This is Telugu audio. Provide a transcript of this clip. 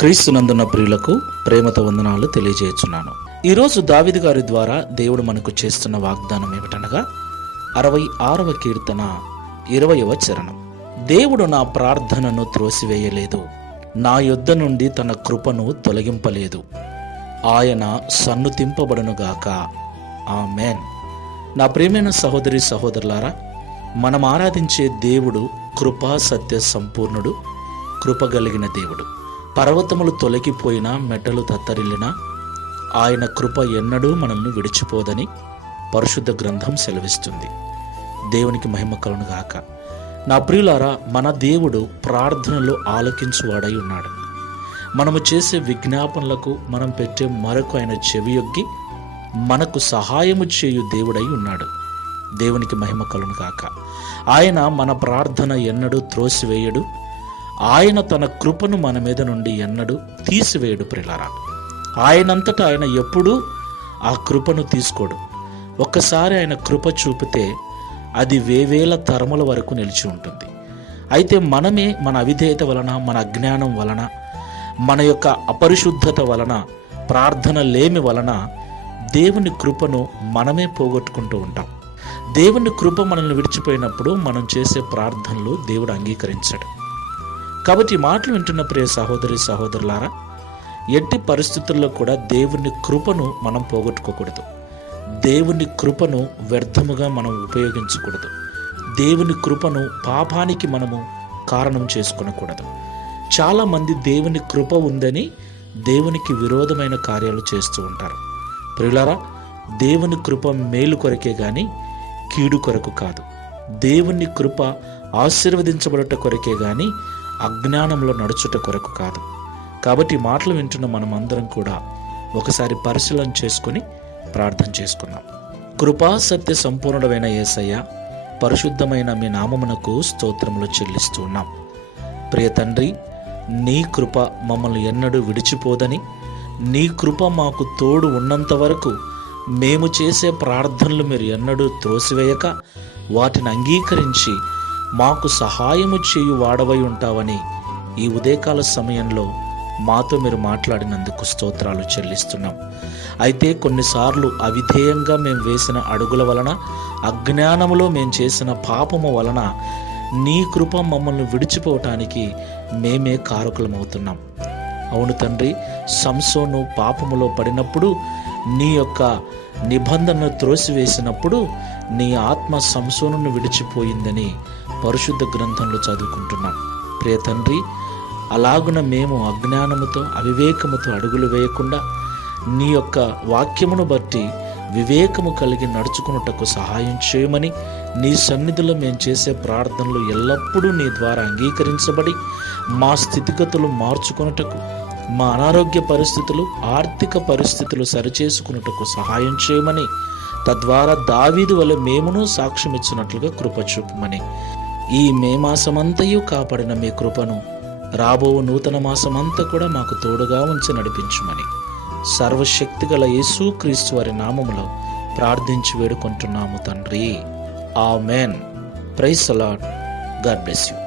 క్రీస్తునందున్న ప్రియులకు ప్రేమతో వందనాలు తెలియజేస్తున్నాను. ఈరోజు దావీదు గారి ద్వారా దేవుడు మనకు చేస్తున్న వాగ్దానం ఏమిటనగా 66వ కీర్తన 20వ చరణం. దేవుడు నా ప్రార్థనను త్రోసివేయలేదు, నా యొద్ద నుండి తన కృపను తొలగింపలేదు. ఆయన సన్నుతింపబడునుగాక. ఆమేన్. నా ప్రియమైన సహోదరి సహోదరులారా, మనం ఆరాధించే దేవుడు కృపా సత్య సంపూర్ణుడు, కృపగలిగిన దేవుడు. పర్వతములు తొలగిపోయినా, మెట్టలు తత్తరిల్లినా ఆయన కృప ఎన్నడూ మనల్ని విడిచిపోదని పరిశుద్ధ గ్రంథం సెలవిస్తుంది. దేవునికి మహిమ కలుగును గాక. నా ప్రియులారా, మన దేవుడు ప్రార్థనలు ఆలకించువాడై ఉన్నాడు. మనము చేసే విజ్ఞాపనలకు మనం పెట్టే మరొక ఆయన చెవియొగ్గి మనకు సహాయము చేయు దేవుడై ఉన్నాడు. దేవునికి మహిమ కలుగును గాక. ఆయన మన ప్రార్థన ఎన్నడూ త్రోసివేయడు. ఆయన తన కృపను మన మీద నుండి ఎన్నడూ తీసివేయడు. ప్రియులారా, ఆయనంతటా ఆయన ఎప్పుడూ ఆ కృపను తీసుకోడు. ఒక్కసారి ఆయన కృప చూపితే అది వేవేల తరముల వరకు నిలిచి ఉంటుంది. అయితే మనమే మన అవిధేయత వలన, మన అజ్ఞానం వలన, మన యొక్క అపరిశుద్ధత వలన, ప్రార్థన లేమి వలన దేవుని కృపను మనమే పోగొట్టుకుంటూ ఉంటాం. దేవుని కృప మనల్ని విడిచిపోయినప్పుడు మనం చేసే ప్రార్థనలు దేవుడు అంగీకరించడు. కాబట్టి ఈ మాటలు వింటున్న ప్రియ సహోదరి సహోదరులారా, ఎట్టి పరిస్థితుల్లో కూడా దేవుని కృపను మనం పోగొట్టుకోకూడదు. దేవుని కృపను వ్యర్థముగా మనం ఉపయోగించకూడదు. దేవుని కృపను పాపానికి మనము కారణం చేసుకొనకూడదు. చాలామంది దేవుని కృప ఉందని దేవునికి విరోధమైన కార్యాలు చేస్తూ ఉంటారు. ప్రియులారా, దేవుని కృప మేలు కొరకే గాని కీడు కొరకు కాదు. దేవుని కృప ఆశీర్వదించబడట కొరకే గాని అజ్ఞానంలో నడుచుట కొరకు కాదు. కాబట్టి మాటలు వింటున్న మనం అందరం కూడా ఒకసారి పరిశీలన చేసుకుని ప్రార్థన చేసుకుందాం. కృపా సత్య సంపూర్ణమైన యేసయ్య, పరిశుద్ధమైన మీ నామమునకు స్తోత్రములు చెల్లిస్తూ ఉన్నాం. ప్రియ తండ్రి, నీ కృప మమ్మల్ని ఎన్నడూ విడిచిపోదని, నీ కృప మాకు తోడు ఉన్నంత వరకు మేము చేసే ప్రార్థనలు మీరు ఎన్నడూ త్రోసివేయక వాటిని అంగీకరించి మాకు సహాయము చేయు వాడవై ఉంటావని ఈ ఉదయకాల సమయంలో మాతో మీరు మాట్లాడినందుకు స్తోత్రాలు చెల్లిస్తున్నాం. అయితే కొన్నిసార్లు అవిధేయంగా మేము వేసిన అడుగుల వలన, అజ్ఞానములో మేము చేసిన పాపము వలన నీ కృప మమ్మల్ని విడిచిపోవటానికి మేమే కారకులమవుతున్నాం. అవును తండ్రి, సంసోను పాపములో పడినప్పుడు నీ యొక్క నిబంధనను త్రోసివేసినప్పుడు నీ ఆత్మ సంసోనును విడిచిపోయిందని పరిశుద్ధ గ్రంథంలో చదువుకుంటున్నాం. ప్రియ తండ్రి, అలాగున మేము అజ్ఞానముతో, అవివేకముతో అడుగులు వేయకుండా నీ యొక్క వాక్యమును బట్టి వివేకము కలిగి నడుచుకున్నటకు సహాయం చేయమని, నీ సన్నిధిలో మేము చేసే ప్రార్థనలు ఎల్లప్పుడూ నీ ద్వారా అంగీకరించబడి మా స్థితిగతులు మార్చుకొనుటకు, మా అనారోగ్య పరిస్థితులు, ఆర్థిక పరిస్థితులు సరిచేసుకున్నటకు సహాయం చేయమని, తద్వారా దావీదు వలె మేమును సాక్ష్యం ఇచ్చినట్లుగా కృప చూపమని, ఈ మే మాసమంతయు కాపాడిన మీ కృపను రాబో నూతన మాసమంతా కూడా మాకు తోడుగా ఉంచి నడిపించుమని సర్వశక్తిగల యేసుక్రీస్తు వారి నామములో ప్రార్థించి వేడుకుంటున్నాము తండ్రి. Amen. Praise the lord. God bless you.